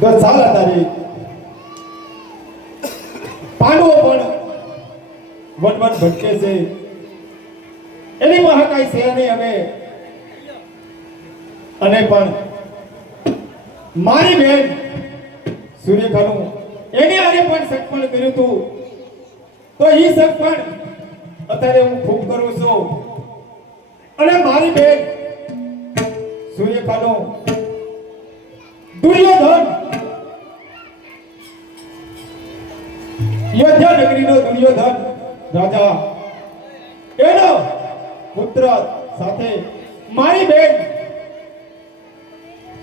સાલા તારી પાંડવો પણ વનવન ભટકે છે એની માં કઈ છે નહીં હવે અને પણ મારી બેન સૂર્યકાનું એને આને પણ સગપણ કર્યું તું તો ઈ સગપણ અત્યારે હું ખૂબ કરું છું અને મારી બેન સૂર્યકાનો દુર્યોધન યોધ્યા નગરીનો દુર્યોધન રાજા એનો પુત્ર સાથે મારી બેન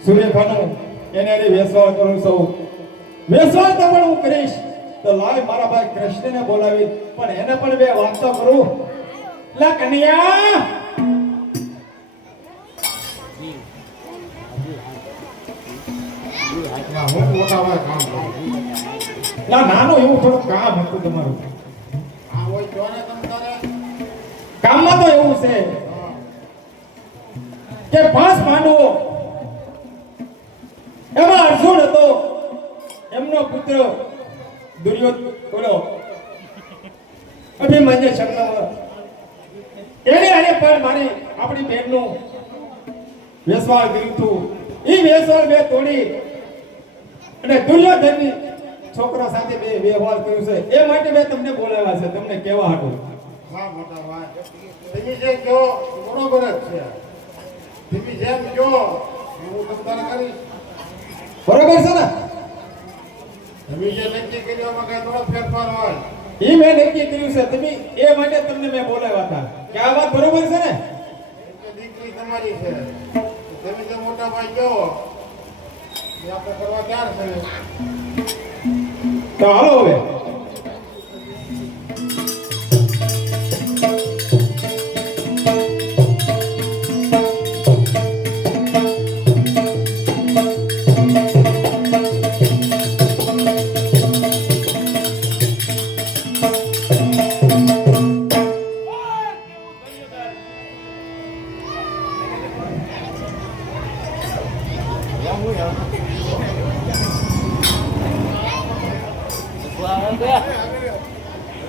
સૂર્યકાનું એને વેસવાળ કરું છું વેસવાળ તો પણ હું કરીશ તો લાય મારા ભાઈ કૃષ્ણને બોલાવી પણ એને પણ બે વાતો કરું લા કન્યા ના નાનો એવું થોડું કામ હતું તમારું કામમાં તો એવું છે કે 5 પાંડવો એમાં અર્જુન હતો એમનો પુત્ર દુર્યોધન બોલો અભિમન્યુ ચક્રવર્તી એને આને પણ મારી આપણી બહેનનું વેસવાળ કર્યું હતું ઈ વેસવાળ બે તોડી અને દુર્યોધનની છોકરા સાથે બે વ્યવહાર કર્યો છે એ માટે મેં તમને બોલાવ્યા છે તમને કેવા હતું હા મોટા ભાઈ તમે જે કહો બરોબર જ છે તમે જેમ કહો હું તમને કરીશ બરોબર છે ને તમે જે નક્કી કર્યું એમાં કઈ થોડો ફેરફાર હોય ઈ મેં નક્કી કર્યું છે તમે એ માટે તમને મેં બોલાવ્યા હતા કે આ વાત બરોબર છે ને દીકરી તમારી છે તમે જે મોટા ભાઈ કહો એ આપણે કરવા તૈયાર છે તો હાલો હવે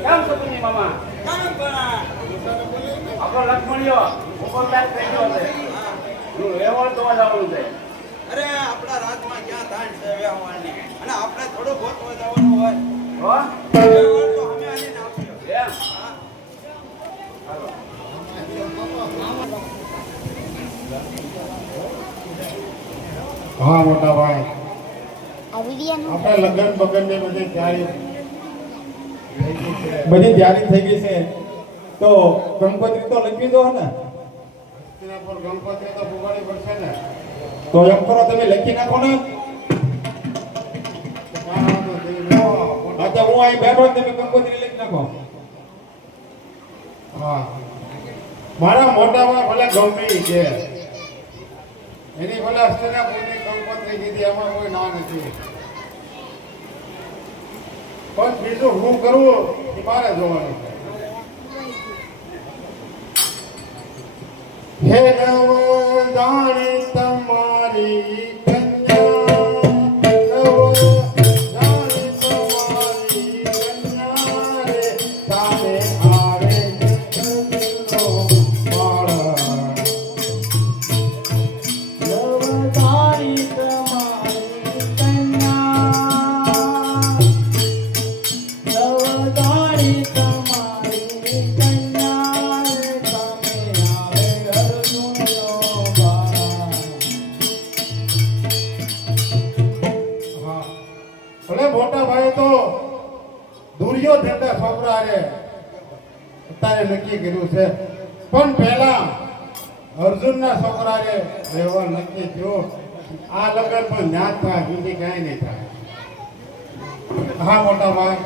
કામ છો તમે મામા કામ બના આપણો લક્ષ્મણિયો ઉપરદાર થઈ ગયો છે નું વેવળ તો જવાનું છે અરે આપણા રાજમાં ક્યાં ધાન છે વેવળની અને આપણે થોડું ગોતવા જવાનું હોય હો વેવળ તો અમે આને આપ્યો એમ હા મોટા ભાઈ આપણે લગ્ન બગન ને બધી તૈયારી થઈ ગઈ છે તો ગણપતિ તો લખી દો ને તેના પર ગણપતિ તો ભોગાડી પડશે ને તો એમ કરો તમે લખી નાખો ને અચ્છા હું અહીં બેઠો તમે ગણપતિ લખી નાખો હા મારા મોટા ભાઈ ભલે ગમે છે એની ભલે અસ્તના કોઈને ગણપતિ દીધી એમાં કોઈ ના નથી પણ બીજું હું કરું એ મારે જોવાનું હે નવ જાણે તમારી અત્યારે નક્કી કર્યું છે. પણ પહેલા અર્જુનના છોકરાએ વ્યવહાર નક્કી થયો. આ લગ્ન પણ ના થાય, બીજી કાંઈ નહીં થાય. હા મોટા ભાઈ,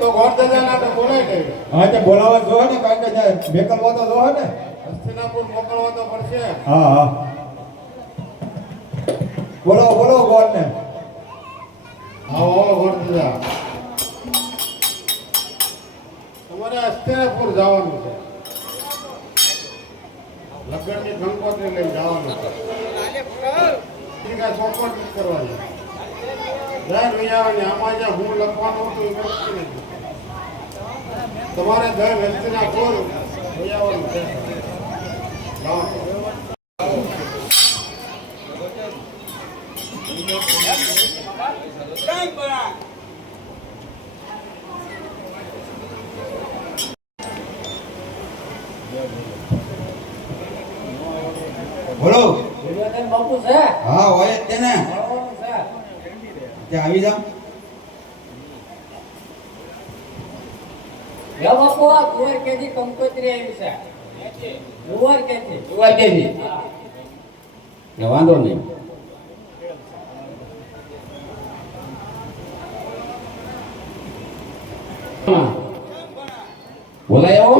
તો ગોરદાદાના તો બોલાય ગયું. હા તે બોલાવા જો ને, કારણ કે ત્યાં બેકલવા તો જો ને. હસ્તિનાપુર મોકલવા તો પડશે. હા હા બોલાવો બોલાવો ગોળને. આવો ગોરદાદા, તમારે હસ્તિનાપુર જવાનું છે. લગ્નની કંકોત્રી લઈને જવાનું છે. ઠીક આ ચોખવટ નથી કરવાની. દર વિયાવાની આમાં જ્યાં હું લખવાનું હતું એ વસ્તુ નથી. તમારે દર હસ્તિનાપુર વિયાવાનું છે. જાઓ. કાંઈ પણ બોલો. બાપુ છે હા હોય જ તેને. છે ત્યાં આવી જાઓ. યા બાપુ આ કુંવર કેદી કંકોત્રી આવી છે કુંવર કેદી તું કેજી કે વાંધો નહીં. બોલાય આવો.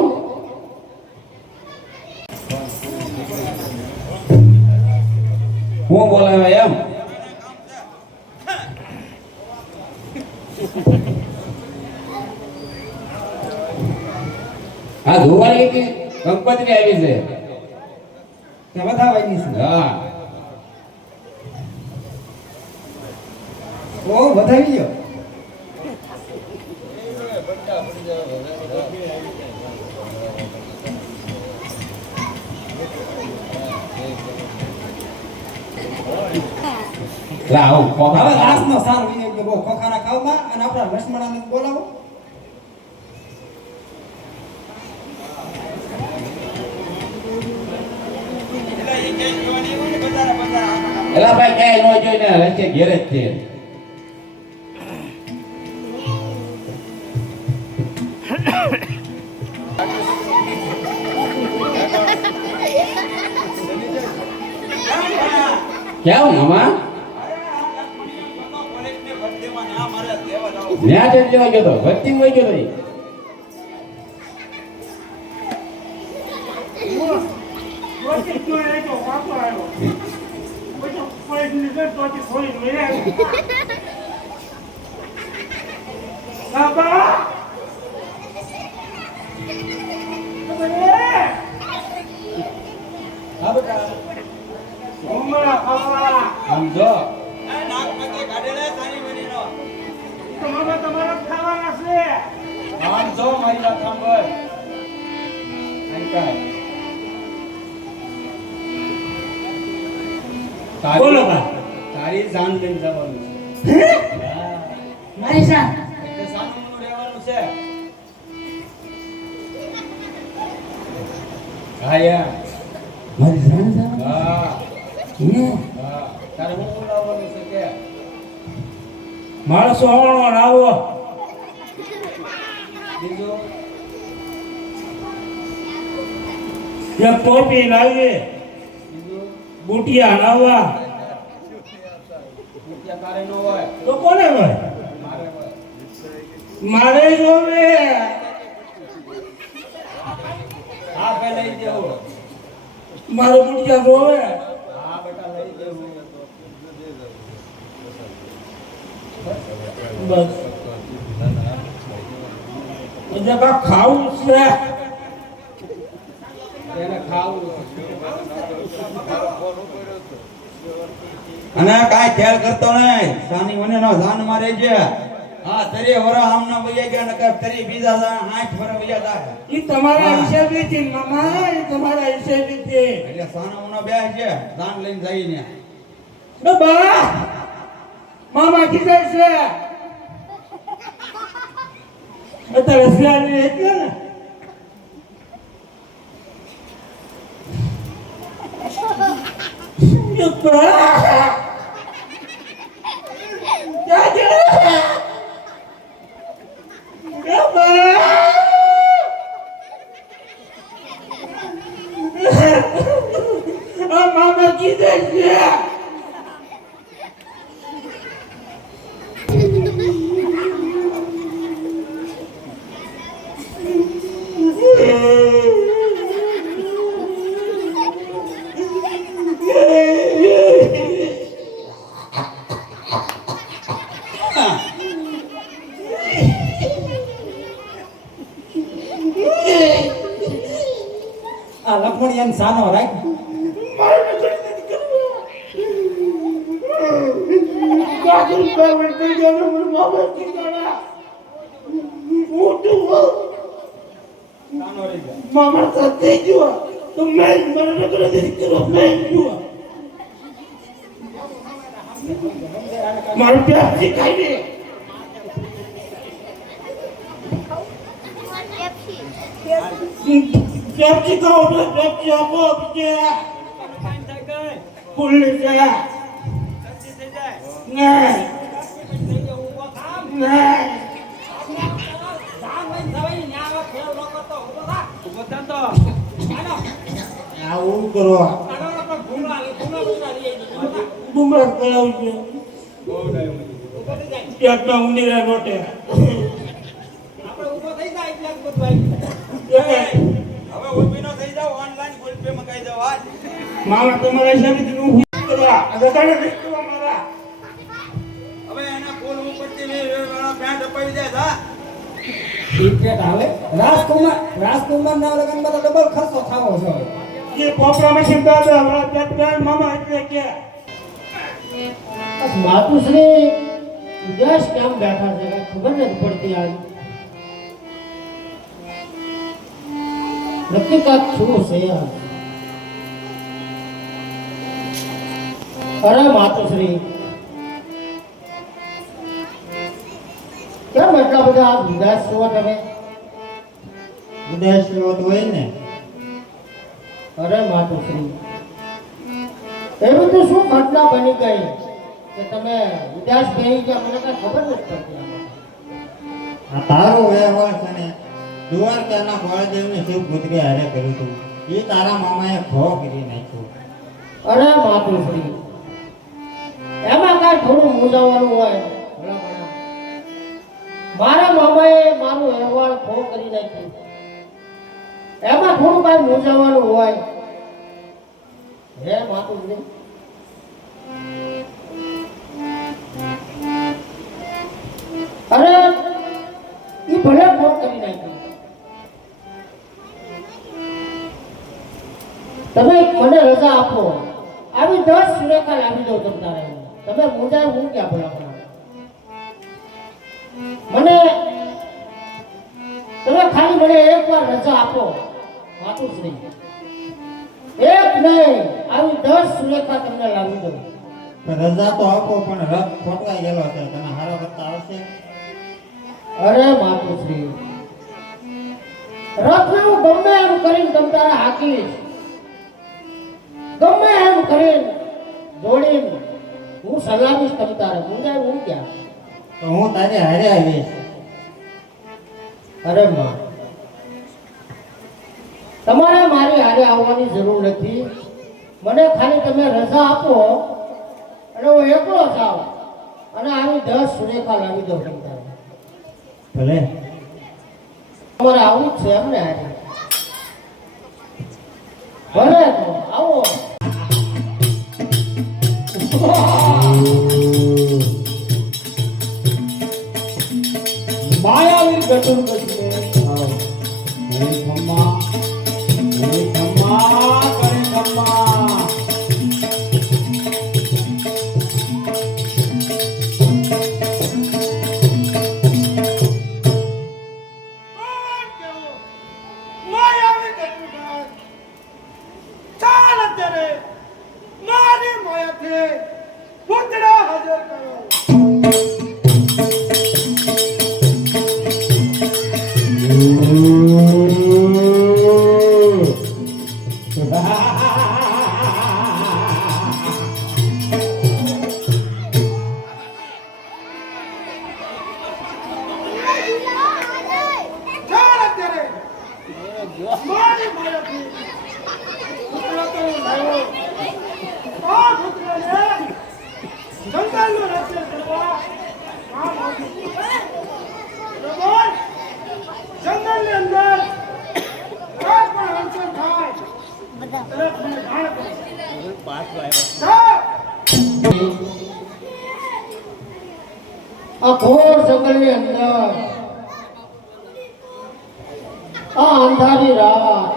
હું બોલાવે એમ? હા ધોવાણી કંપની આવી છે. ત્યાં વધાવાય છે. હા ઓ વધાવી ગયો. લાવ હવે લાસ્ટનો સાર વિનય કે બહુ ખોખાના ખાવમાં અને આપણા લક્ષ્મણાને બોલાવો. એટલે એ કઈ જોવાની હોય ને બધાને બધા એલા ભાઈ ક્યાંય ન જોઈને રસ્તે ઘેર જ છે. ક્યાં મામા પોલીસને ભરતીમાં ના મારે લેવા જાવ. ન્યા જ લેવા ગયો તો ભરતી હોય ગયો તો. હા બેટા. સમજો આ નાગપતિ કાઢેલા સાની બનીનો. આમ જો મારી વાત સાંભળ. બોલો તારી જાન લઈને જવાનું છે. મારી સા એટલે સાનું રહેવાનું છે. હા યાર. મારી જાન જાન હા હે હા. તારે હું બોલાવવાનું છે કે માણસો આવવાનો આવો. બીજું એક ટોપી લાવી, બીજું બુટિયા લાવવા. રૂપિયા તારે ન હોય તો કોને હોય? મારે હોય. મારે જોવે. હા કે લઈ દેવું. મારો બુટિયા જોવે. હા બેટા લઈ દેવું. બસ એટલે કા ખાવું છે. એને ખાવું. અને કાંઈ ખ્યાલ કરતો નહીં. સાની મને નો જાન મારે છે. હા તરી વરા આમના વૈયા ગયા નકર તરી બીજા 8 વરા વૈયા જાય. ઈ તમારા હા. હિસાબે છે મામા, ઈ તમારા હિસાબે છે. એટલે સાના મને બે છે જાન લઈને જઈને. એ બા મામા કીધા છે અત્યારે સિયાની એટલે ને એ બા ક્યાં ગયા? એ બા આ લખમણી એમ સાનો રાખ. સાનો રહી જા. મામા તો થઈ ગયો તો મેં મને નકર દીકરો મેં ગયો મારું પ્યાર શીખાય ને પેપ્સી ખાઓ તો પેપ્સી આપો કે પુલ્લી છે નહીં નહીં આવું કરો ગુમરાહ કરાવું છે પેટમાં ઉંદીરા નોટે હવે ઊભી નો થઈ જાવ ઓનલાઈન ગૂગલ પે મંગાઈ દો આજ મામા તમારા હિસાબેથી હું કરવા બધાને રીત કરવા મારા હવે એના ફોન ઉપરથી વેળા પેન્ટ અપાવી દે જા સિક્રેટ આવે. રાજકુમાર ના લગનમાં તો ડબલ ખર્ચો થાવો છે. જે પોપરા મશીન દાદા હમણાં પેટ ગાય મામા એટલે કે માતુશ્રી ઉદાસ કેમ બેઠા છે કાંઈ ખબર નથી પડતી આજ નક્કી કાંઈક શું છે યાર. અરે માતુશ્રી કેમ એટલા બધા ઉદાસ છો તમે? ઉદાસ જેવો તો હોય ને. અરે માતુશ્રી એવું તો શું ઘટના બની ગઈ કે તમે ઉદાસ થઈ ગયા? મને કાંઈ ખબર નથી પડતી આમાં. આ તારો વ્યવહાર છે ને દ્વારકાના બળદેવને શું ગુજરી હારે કર્યું હતું એ તારા મામાએ ખો કરી નાખ્યું. અરે માતુશ્રી એમાં કાંઈ થોડું મૂંઝાવાનું હોય ભલામણા. મારા મામાએ મારું અહેવાલ ખો કરી નાખ્યું એમાં થોડું કાંઈ મૂંઝાવાનું હોય હે માતુશ્રી? અરે એ ભલે ખોટ કરી નાખ્યું તમે મને રજા આપો આવી 10 સુરેખા લાવી દઉં તમ તારે. તમે મૂંઝાય હું ક્યાં ભલા મને તમે ખાલી મને એકવાર રજા આપો માતુશ્રી. એક નહીં આવી 10 સુરેખા તમને લાવી દઉં. રજા તો આપો પણ રથ ખોટવાઈ ગયેલો છે તને હારો કરતા આવશે. અરે માતુશ્રી રથને હું ગમે એમ કરીને તમ તારે હાકીશ, ગમે એમ કરીને જોડીને હું સલામીશ તમ તારે. મૂંઝાય હું ક્યાં? તો હું તારે હારે આવીશ. અરે માં તમારે મારી હારે આવવાની જરૂર નથી. મને ખાલી તમે રજા આપો અને હું એકલો જાઉં અને આવી 10 સુરેખા લાવી દઉં તમ તારે. ભલે તમારે આવું જ છે એમને હારે? ભલે તો આવો. માયાવીર ગટુર ગટુર હે ખમ્મા કરે ખમ્મા. માયાવી ગટુડા ચાલ અત્યારે મારી માયાથી પૂતળા હાજર કરો. ચાલ અત્યારે મારી માયાથી પૂતળા તો લાવ્યો. આ પૂતળાને જંગલનો રસ્તે કરવા કામ આવ્યું. બરાબર? જંગલની અંદર કોઈ પણ હલચલ થાય તરત મને જાણ કરો. જાઓ. આ ઘોર જંગલની અંદર આ અંધારી રાત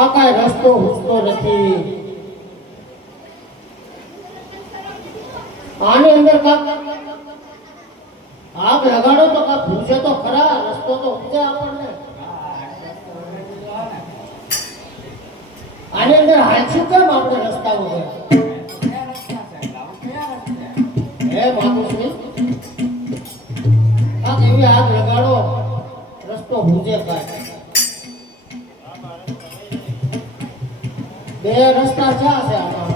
આ કાંઈ રસ્તો હુસતો નથી. આની અંદર કાંક આગ લગાડો તો કાંક પૂછે તો ખરા, રસ્તો તો પૂછે આપણને. આની અંદર હાલશું કેમ આપણે રસ્તા વગર? હે માતુશ્રી, આ કેવી આગ લગાડો, રસ્તો પૂછે કાંઈ. બે રસ્તા ક્યાં છે આમાં?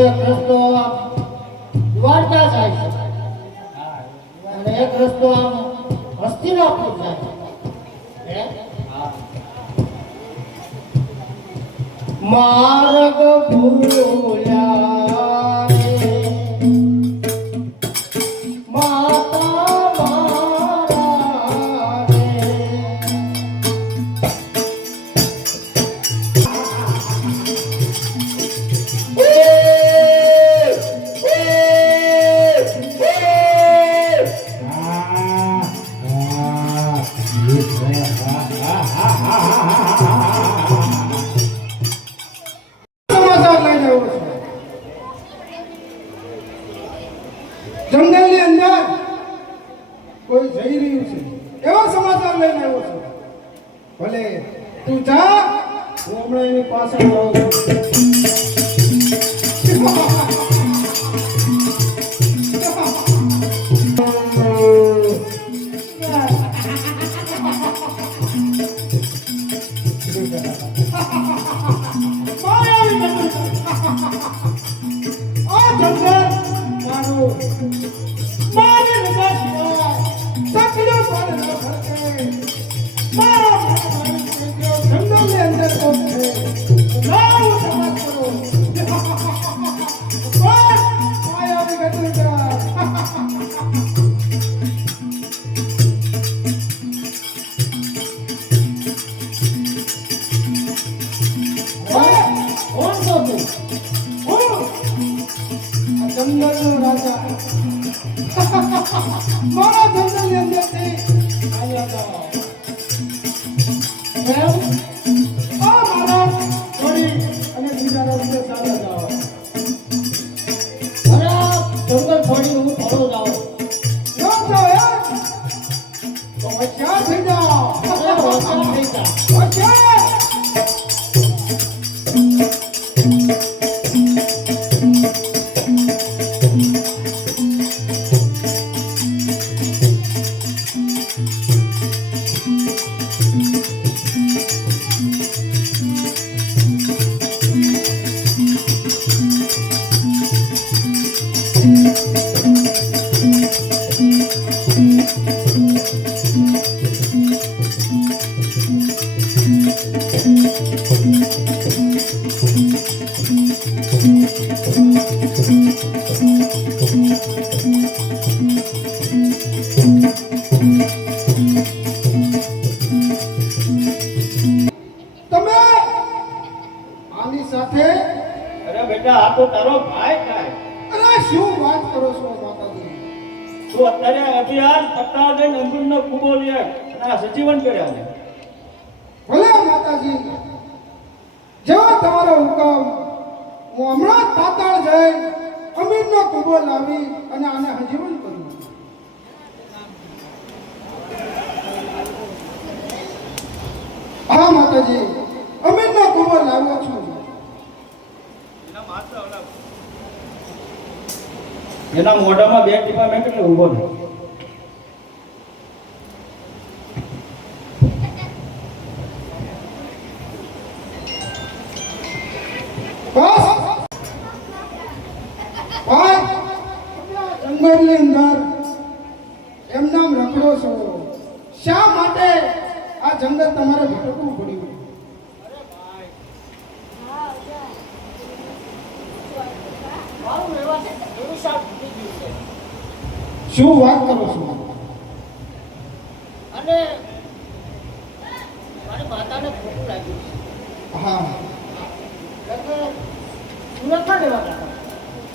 એક રસ્તો દ્વારકા જાય છે અને એક રસ્તો આમ હસ્તિનાપુર જાય છે. માર્ગ ભૂલ્યા રે માતા મારા રે. સમાચાર લઈને આવ્યો છું. જંગલની અંદર કોઈ જઈ રહ્યું છે એવા સમાચાર લઈને આવ્યો છું. ભલે તું જા, હું હમણાં એની પાછળ આવું છું. આ જંગલ મારું, મારી રજા સિવાય સકલો પણ ન ફરકે. મારા જંગલની અંદર કોક છે, લાવ સમાજ કરો. બસ માયાવી ગટુકા. કોણ છો તું? જંગલનો રાજા. મારા જંગલની અંદરથી આવ્યા હતા. કેમ? આ મારા છોડી અને બીજા રસ્તે ચાલ્યા જાઓ. અરે આ જંગલ છોડી હું થોડો જાઉં. ન જાઓ તો હોશિયાર થઈ જાઓ. અરે હોશિયાર થઈ જા. હોશિયાર. તમે આની સાથે અરે બેટા, આ તો તારો ભાઈ થાય. અરે શું વાત કરો છો માતાજી? તું અત્યારે અભિયાન પટ્ટા જઈને અંગુરનો કૂબો લે અને આ સજીવન કર્યા છે. ભલે માતાજી, જેવો તમારો હુકમ. હું હમણાં જ પાતાળ જઈ અમીરનો કૂબો લાવી અને આને હજીવન કરું. હા માતાજી, અમીરનો કૂબો લાવ્યો છું. એના મોઢામાં બે ટીપા મેં એટલે ઊભો થયો. બસ ભાઈ, જંગલની અંદર એમ નામ રખડો છો. શા માટે આ જંગલ તમારે ભટકવું પડ્યું? મારું રહેવાથી એવી શાક તૂટી ગયું છે. શું વાત કરો છો? અને મારી માતાને ખોટું લાગ્યું છે. હા, એટલે સુરતમાં રહેવા લાગ્યા.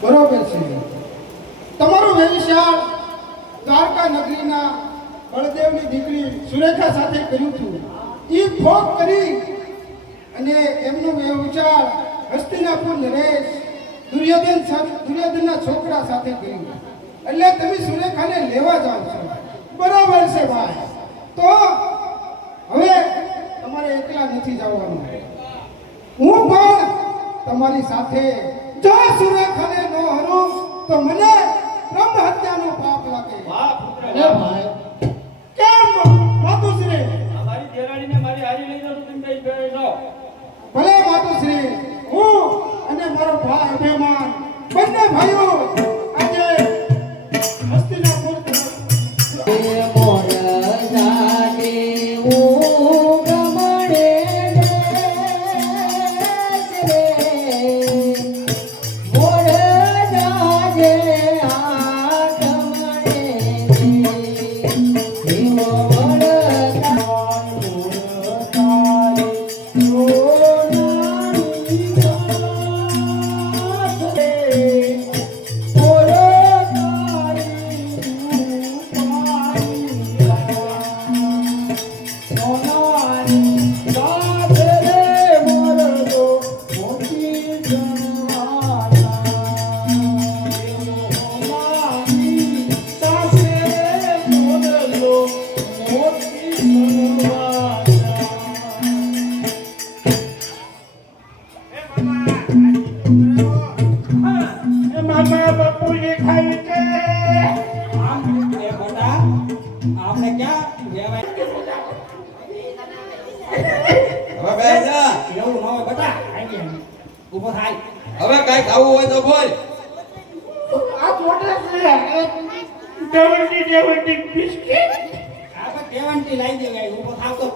બરોબર છે. તમારું વ્યવસાય દ્વારકા નગરીના બળદેવની દીકરી સુરેખા સાથે કર્યું હતું. એ ભોગ કરી અને એમનો વિચાર હસ્તિનાપુર નરેશ દુર્યોધનના છોકરા સાથે કર્યું. એટલે તમે સુરેખાને લેવા જાઓ છો, બરાબર છે ભાઈ. તો હવે તમારે એકલા નથી જવાનું, હું પણ તમારી સાથે. જો સુરેખાને ન હરું તો મને બ્રહ્મ હત્યાનો પાપ લાગે. અરે ભાઈ કેમ માતુશ્રી? મારી દેરાણીને મારી હારી લઈ જાઓ, તમે બે ભેળે જાઓ. ભલે માતુશ્રી, હું અને મારો ભાઈ અભિમાન બંને ભાઈઓ આજે હસ્તિનાપુર મામા બાપુજી ખાઈ છે. આપણે ક્યાં હવે બેસ જા. એવું ન હોય બેટા. ઊભો થાય. હવે કઈ ખાવું હોય તો બોલ. આ ચોટે છે દેવંતી બિસ્કિટ. આપણે કેવંટી લાવી દેવાય. ઊભો થાવ તો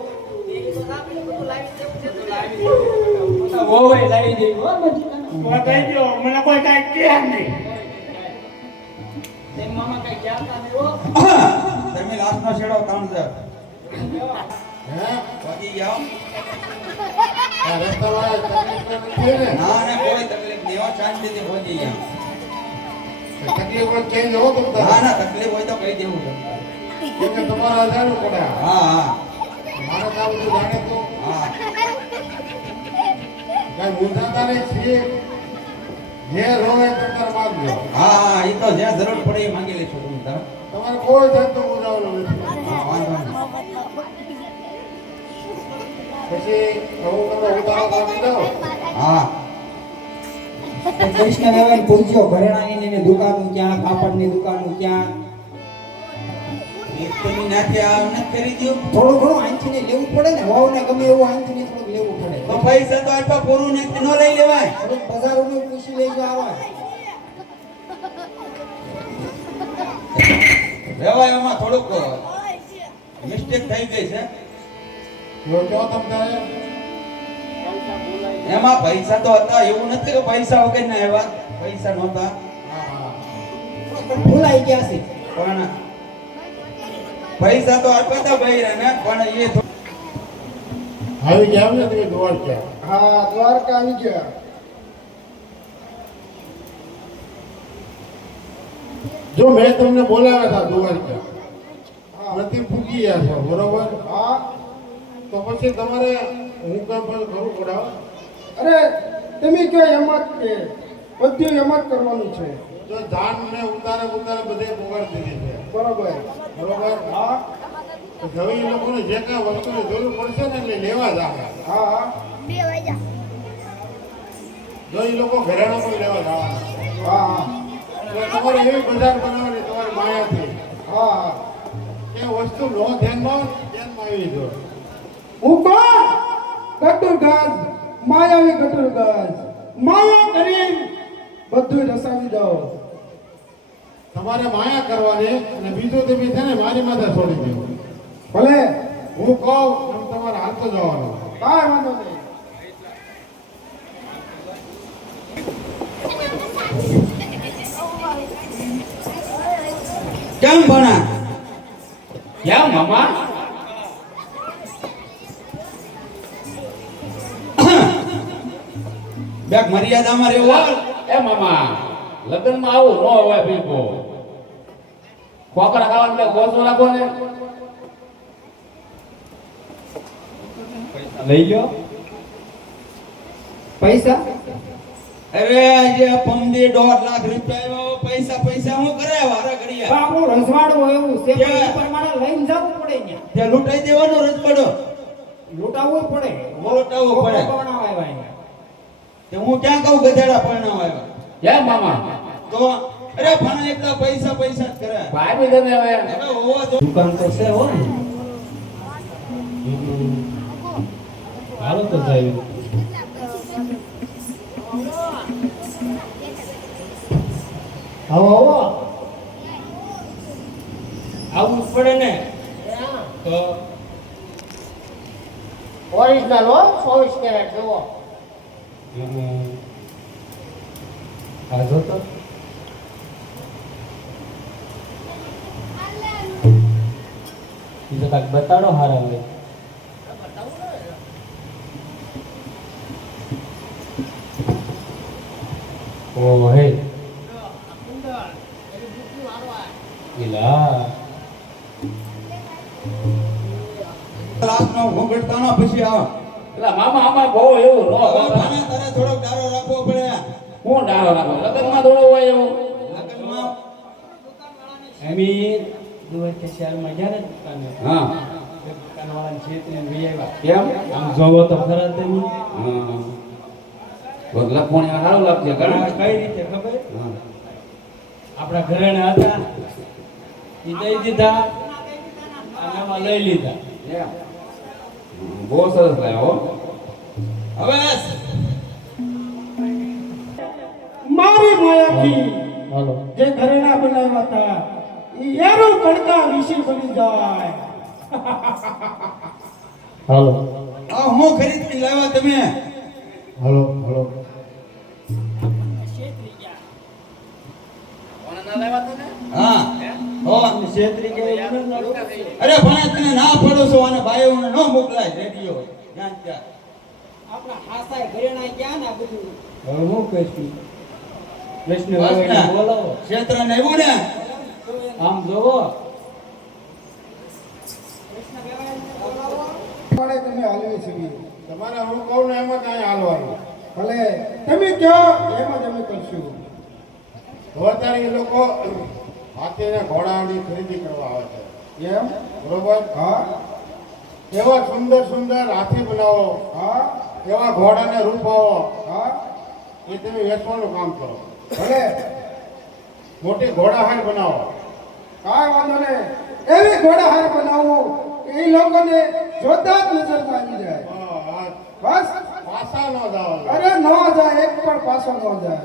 ઓય લાવી દે. બતાઈ દો, મને કોઈ કાંઈ કહે નહીં. તે મામા કઈ જાતા નહીં હો. તમે લાસ્ટનો છેડો કામ છે. હે પહોંચી જાઓ. આ રસ્તામાં તકલીફ નથી ને? ના ને કોઈ તકલીફ નહીં હો, શાંતિથી પહોંચી જાઓ. તકલીફ હોય ચેન્જ હો તો ના ના તકલીફ હોય તો કહી દેવું છે. કે તમારા હજારો પડે. હા હા મારે કામ બધું જાણે તો હા કઈ મૂંઝાતા નહીં છીએ. જે રોવે તે તાર માગજો. હા હા એ તો જ્યાં જરૂર પડે એ માંગી લેશો તમે તાર. તમારે કોઈ જાતનો મૂંઝાવાનો નથી. હા વાંધો નહીં. પછી હું તમને ઉતારો આપી દઉં. હા કૃષ્ણ દેવાય પૂછ્યો ઘરેણાની ને દુકાનું ક્યાં, કાપડની દુકાનું ક્યાં. એક તમે નાથી આ ન કરી દો. થોડું ઘણું આંથી ને લેવું પડે ને. વાવને ગમે એવું આંથી ને થોડું લેવું પડે. તો પૈસા તો આટલા પૂરું ને ન લઈ લેવાય. થોડુંક બજારોનું પૂછી લઈ જાવ. રેવાય એમાં થોડુંક મિસ્ટેક થઈ ગઈ છે. જો જો તમને એમાં પૈસા તો હતા, એવું નથી કે પૈસા વગર ના એવા પૈસા નહોતા. ભૂલાઈ ગયા છે. પણ પૈસા તો આપ્યા હતા બૈરાને, પણ એ આવી ગયા ને તમે દ્વારકા. હા, દ્વારકા આવી ગયા. જો મેં તમને બોલાવ્યા હતા દ્વારકા, નથી પૂગી ગયા છો બરોબર. હા, તો પછી તમારે હું કામ પર કરવું પડે. અરે તમે કયો એમ જ કે બધું એમ જ કરવાનું છે. જો જાન ને ઉતારે બધે પોગાડી દીધી છે બરોબર. બરોબર. હા તો હવે એ લોકોને જે કાંઈ વસ્તુની જરૂર પડશે ને એટલે લેવા જ આવે. હા જો એ લોકો ઘરેણા પણ લેવા જવાના. હા એટલે તમારે એવી બજાર બનાવવાની તમારી માયાથી હા. એ વસ્તુ નો ધ્યાનમાં આવી જો. હું કોણ? ગટુરગજ, માયાવી ગટુરગજ. માયા કરી બધું રસાવી દો. તમારે માયા કરવાની અને બીજું તમે છે ને મારી માથે છોડી દો. ભલે, હું કહું એમ તમારે હાથ જવાનું. કાંઈ વાંધો નહીં. કેમ ભણા? ક્યાં મામા? બેક મર્યાદામાં રહેવું. એ મામા, લગ્નમાં આવું ન હોય બિલકુલ. ખોકરા ખાવાનું ઓછું રાખો ને. લઈ લો પૈસા. અરે આજે પમદી 1.5 લાખ રૂપિયા આવ્યો. પૈસા પૈસા હું કરે વારા ઘડિયા. આપણું રજવાડું એવું છે કે- એ પ્રમાણે લઈને જવું પડે ને, તે લૂંટાઈ દેવાનો રજવાડો. લૂંટાવવું પડે, લૂંટાવવું પડે. પકડવા આવ્યા. તે હું ક્યાં કહું ગધેડા પરણાવ આવ્યા. કેમ મામા તો અરે પણ એકલા પૈસા પૈસા જ કરે. ભાઈ બી તમે હવે હવે હોવા જો. દુકાન તો છે હો ને. હાલો તો જાય. આવો આવો આવું જ પડે ને તો ઓરિજિનલ હો 24 કેરેટ જુઓ. આ જો તો બીજો કાંઈક બતાડો હારા લે. ઓ હે ઇલા લાખનો ઘૂંઘટતાનો પછી આવ. એટલે મામા આમાં બહુ એવું નો હવે ભાણા તારે થોડોક ડારો રાખવો પડે. હું ડાળો રાખો લગનમાં દોડો હોય એવું લગનમાં એમી દુવાઈ કે શહેરમાં ગયા ને દુકાને. હા દુકાનવાળાને છેતરીને લઈ આવ્યા. કેમ આમ જોવો તો ખરા તમે. હા લખમણી સારું લાગશે ઘણા કઈ રીતે ખબર હે? હા આપણા ઘરેણા હતા ઈ દઈ દીધા અને આમાં લઈ લીધા. એમ બહુ સરસ લાગ્યો હો હવે મારી માયાથી હાલો જે ઘરેણા બનાવ્યા હતા ઈ એનો કડકા વિશે બની જાય. હાલો આ હું ખરીદીને લાવ્યા તમે. હાલો હાલો હા હો છેતરી ગયા અરે પણ તને ના પડો છો અને ભાઈઓને ન મોકલાય રેડિયો ત્યાં ત્યાં. આપણા હાસાય ઘરેણા ક્યાં ના બધું હવે હું કહીશું કૃષ્ણ બસ ને. ભગવાનને બોલાવો. ક્ષેત્રને આવ્યું ને આમ જોવો પડે તમે હાલવી શકીએ. તમારે હું કહું ને એમાં કાંઈ હાલવાનું. ભલે તમે કહો એમ જ અમે કરશું. હવે અત્યારે એ લોકો હાથી ને ઘોડાની ખરીદી કરવા આવે છે. એમ બરોબર? હા એવા સુંદર સુંદર હાથી બનાવો, હા એવા ઘોડાને રૂપાવો, હા એ તમે વેચવાનું કામ કરો. ભલે મોટી ઘોડાહાર બનાવો. કાંઈ વાંધો નહીં. એવી ઘોડાહાર બનાવો કે એ લોકોને જોતા જ નજરમાં આવી જાય. હા, બસ પાસા ન જવાનું. અરે ન જાય, એક પણ પાછો ન જાય.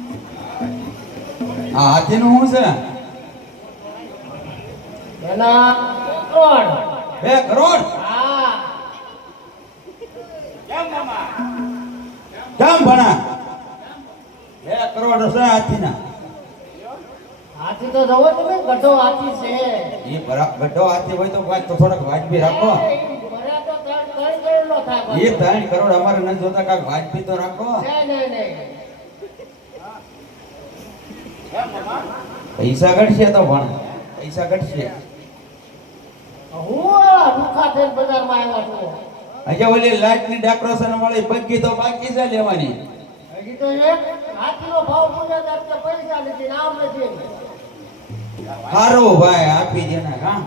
આ હાથીનું શું છે? એના કોણ 2 કરોડ. હા કેમ મામા કેમ ભણા 2 કરોડ છે હાથીના. હાથી તો જવો તમે ગઢો હાથી છે. એ ગઢો હાથી હોય તો ભાઈ તો થોડોક વાજબી રાખો. મને તો 3 કરોડ નો થાય. એ 3 કરોડ અમારે નથી જોતા, કાંઈક વાજબી તો રાખો. નહીં પૈસા ઘટશે તો ભણ પૈસા ઘટશે. હું રૂખા થઈને બજારમાં આવ્યો છું. હજી ઓલી લાઈટની ડેકોરેશન વાળી પગ્ગી તો બાકી છે લેવાની. હજી તો એક હાથીનો ભાવ પૂછે તો આપણે પૈસા નથી, નામ નથી. સારું ભાઈ આપી દે ને. હા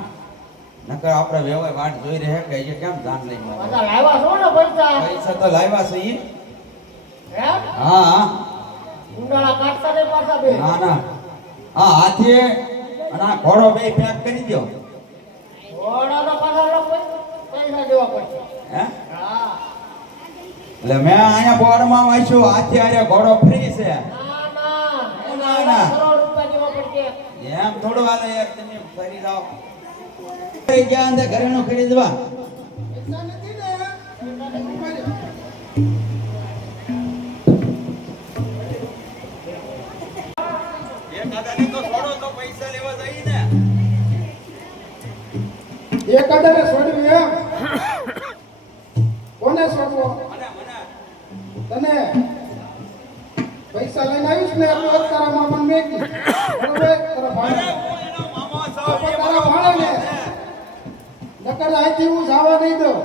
નકર આપણે વ્યવહાર વાટ જોઈ રહે કે હજી કેમ ધાન લઈ પાછા લાવ્યા છો ને પૈસા? પૈસા તો લાવ્યા છે ઈ. એમ હા હા ઉંડાળા કાઢતા નહીં પાછા બે. ના ના હા હાથી અને આ ઘોડો બે પેક કરી દો. ઘોડાનો પાછા પૈસા દેવા પડશે. હે હા એટલે મેં અહીંયા બોર્ડમાં વાંચ્યું હાથી હારે ઘોડો ફ્રી છે. ના ના, ના. કરોડ રૂપિયા દેવા પડશે. એમ થોડું હાલે યાર, તમે ફરી જાઓ. ક્યાં અંદર ઘરેણું ખરીદવા પૈસા નથી ને પૈસા લેવા જઈએ ને. એક હજારે છોડ્યું એમ કોને છોડવો? તને પૈસા લઈને આવીશ ને એટલે જ તારા મામા મેકી બરોબર? તારા ભાણા તારા ભાણા ને નકર અહીંથી હું જવા નહીં દઉં.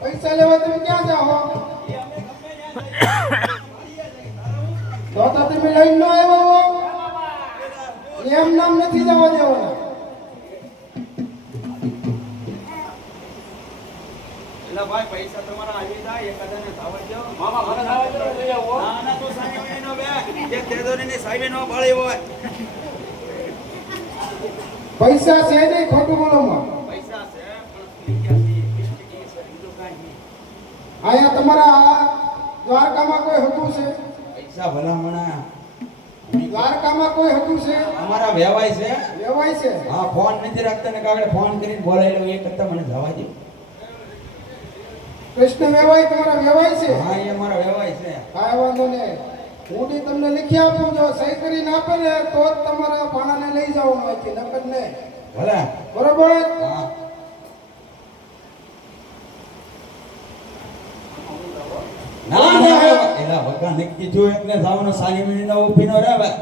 પૈસા પૈસા લેવા તમે ક્યાં જાઓ તો તમે લઈને ન આવ્યા હો એમ નામ નથી જવા દેવાના એટલે ભાઈ પૈસા તમારા આવી જાય એકાદાને થાવા દો. મામા મને ખાવા દો, લઈ આવો. ના ના તું સાની વણીનો બે એક તેજોરીની સાઈબે નો બાળી હોય. પૈસા છે નહીં ખોટું બોલોમાં પૈસા છે પણ ક્યાં છે? બિસ્કિટ છે, બીજું કાંઈ નહીં. અહીંયા તમારા દ્વારકામાં કોઈ હતું છે પૈસા ભલામણા દ્વારકામાં કોઈ હતું છે અમારા વ્યવહાય છે. લેવાય છે હા, ફોન નથી રાખતા ને કાગળે ફોન કરીને બોલાવી લઉં એ કરતા મને જવા દે. કૃષ્ણ વેવાય તમારા વેવાય છે હા, એ અમારા વ્યવહાય છે. કાંઈ વાંધો નહીં હું બી તમને લખી આપું જો સહી કરીને આપે ને તો જ તમારા ભાણાને લઈ જવાનું અહીંથી નકર નહીં ભલે. બરોબર હા. ના ના એલા વગા નક્કી જો એટલે જાવનો સાની મિનિટનો ઊભીનો રહે બા.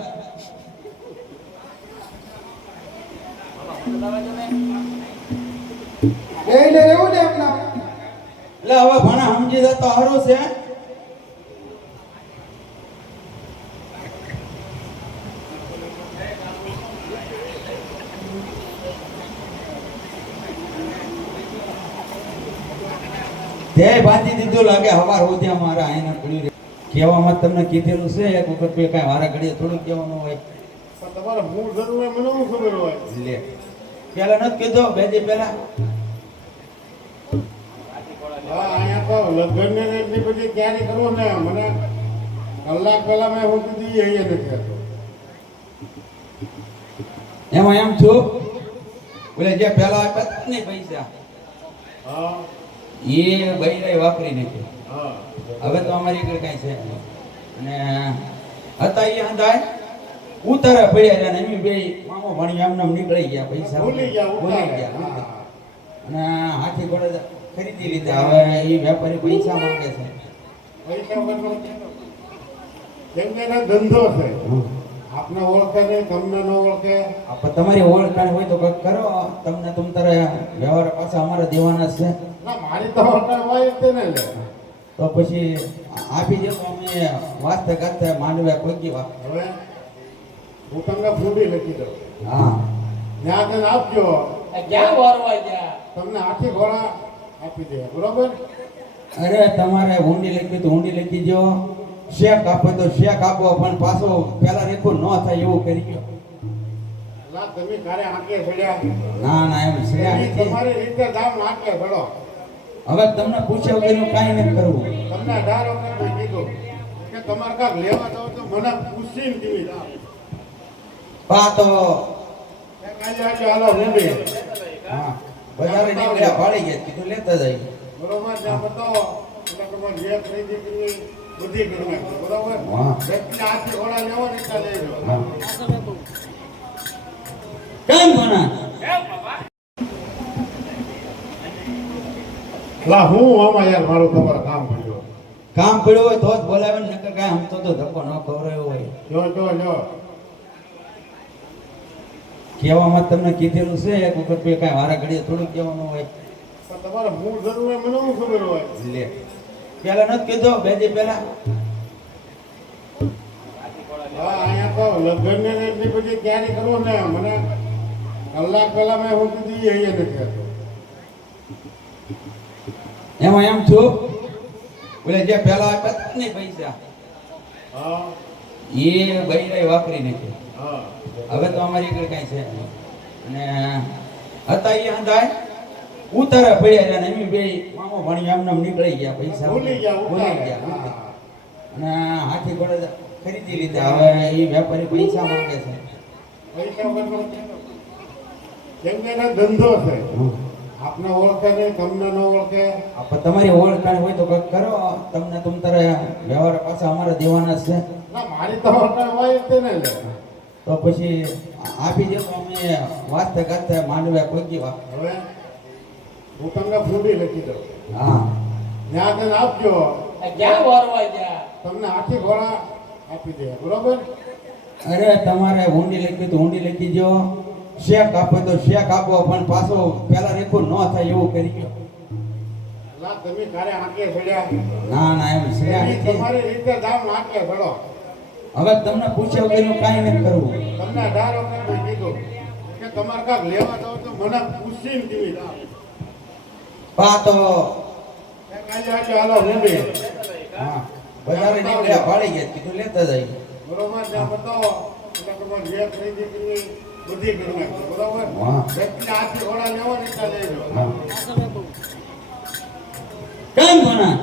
લઈને રહેવું ને આપના એટલે હવે ભણા સમજી જાય તો હારું છે. તે બાંધી દીધું લાગે હવાર હોતી અમારા આઈના પડ્યું કહેવામાં તમને કીધેલું છે એક વખત કોઈ કાંઈ વારા ઘડીએ થોડું કહેવાનું હોય. પણ તમારે મૂળ જરૂર હોય મને શું ખબર હોય લે પેલા નથી કીધું બે દી પેલા. હા અહીંયા તો લગ્ન ને એટલી બધી તૈયારી કરો ને મને કલાક પહેલા મેં હું કીધી એ નથી કરતો એમાં એમ છું બોલે જે પેલા આપ્યા નહીં પૈસા હા એ બૈરાય વાપરી નાખ્યો. હા હવે તો અમારી આગળ કાંઈ છે નહીં. અને હતા એ અંધાય ઉતારે પડ્યા રહ્યા ને એમ બે મામો ભણી એમને એમ નીકળી ગયા પૈસા ભૂલી ગયા ભૂલી ઉતારે. ગયા. હા. અને હાથી ઘોડે ખરીદી લીધા. હવે એ વેપારી પૈસા માંગે છે. પૈસા બદલો કેમ કે એનો ધંધો છે આપને ઓળખે નહીં તમને ન ઓળખે આપણે તમારી ઓળખાણ હોય તો કંઈક કરો. તમને તમ તારે વ્યવહાર પાછા અમારા દેવાના જ છે. ના મારી તો ઓળખાણ હોય જ તે ને લે તો પછી આપી દે તો અમે વાંચતા ગાતા માંડવે કોઈ વાત. હવે હું તમને ફૂડી લખી દઉં હા ત્યાં તને આપજો ક્યાં વારવા ગયા તમને હાથી ઘોડા આપી દે બરોબર અરે તમારે ઊંડી લખી તો ઊંડી લખી દો. શેક આપો તો શેક આપો પણ પાછો પેલા રેખું ન થાય એવું કરી ગયો. લા તમે કારે આંકે છડ્યા ના ના એમ છે એવી તમારી રીતે દામ નાખે ભલો હવે તમને પૂછ્યા વગર કાંઈ નથી કરવું. તમને 18 વખત મેં કીધું કે તમારે કાંક લેવા જાવ તો મને પૂછીને કેવી દામ પા તો કાલે આજે હાલો રેડી હા બજારે નીકળ્યા પાડી ગયા કીધું લેતા જાય. બરોબર ત્યાં બતાવો એટલે તમારે જે ખરીદી કરવી બધી કરી નાખો બરોબર વાહ. વ્યક્તિ હાથી ઘોડા લેવો ને ત્યાં લઈ લો હા. કેમ ભણા લા હું આમાં યાર મારું તમારું કામ કર્યું કામ પડ્યું હોય તો જ બોલાવે ને નકર કાંઈ આમ તો ધક્કો ન ખવડાવ્યો હોય. જો કહેવામાં તમને કીધેલું છે એક વખત કોઈ કાંઈ વારા ઘડીએ થોડું કહેવાનું હોય. પણ તમારે મૂળ જરૂર હોય મને શું ખબર હોય લે પેલા નથી કીધું બે દી પેલા. હા અહીંયા તો લગ્ન ને એટલી બધી તૈયારી કરો ને મને કલાક પહેલા મેં હું કીધી એ નથી કરતો એમાં એમ છું બોલે જે પેલા આપ્યા નહીં પૈસા હા એ બૈરાય વાપરી નાખ્યો. હા હવે તો અમારી આગળ કાંઈ છે નહીં. અને હતા એ અંધાય ઉતારે પડ્યા રહ્યા ને એમ બે મામો ભણી એમને એમ નીકળી ગયા પૈસા ભૂલી ગયા ભૂલી ઉતારે. ગયા. હા. અને હાથી ઘોડે ખરીદી લીધા. હવે એ વેપારી પૈસા માંગે છે. પૈસા બદલો કેમ કે એનો ધંધો છે આપને ઓળખે નહીં તમને ન ઓળખે આપણે તમારી ઓળખાણ હોય તો કંઈક કરો. તમને તમ તારે વ્યવહાર પાછા અમારા દેવાના જ છે. ના મારી તો ઓળખાણ હોય જ તે ને લે તો પછી આપી દે તો અમે વાંચતા ગાતા માંડવે કોઈ વાત. હવે હું તમને ફૂડી લખી દઉં હા ત્યાં તને આપજો ક્યાં વારવા ગયા તમને હાથી ઘોડા આપી દે બરોબર અરે તમારે ઊંડી લખી તો ઊંડી લખી દો. શેક આપો તો શેક આપો પણ પાછો પેલા રેખું ન થાય એવું કરી ગયો. અલા તમે કારે આંકે પડ્યા ના ના એમ છે તમારી રીતે જાવ આંકે પડો. હવે તમને પૂછ્યા વગર કાંઈ નથી કરવું. તમને 18 વખત કીધું કે તમારે કાંક લેવા જાવ તો મને પૂછીને કેવી જાવ. પા તો આજે હાલો મૂંડી. હા બજારે નીકળ્યા ભાડી ગયા કીધું લેતા જાય. બરોબર ત્યાં બતાવો એટલે તમારે જે ખરીદી કરવી બધી કરી નાખી. બરોબર હા. વ્યક્તિને હાથથી ઘોડા લેવા નીકળ્યા લેજો. હા. કેમ ભણા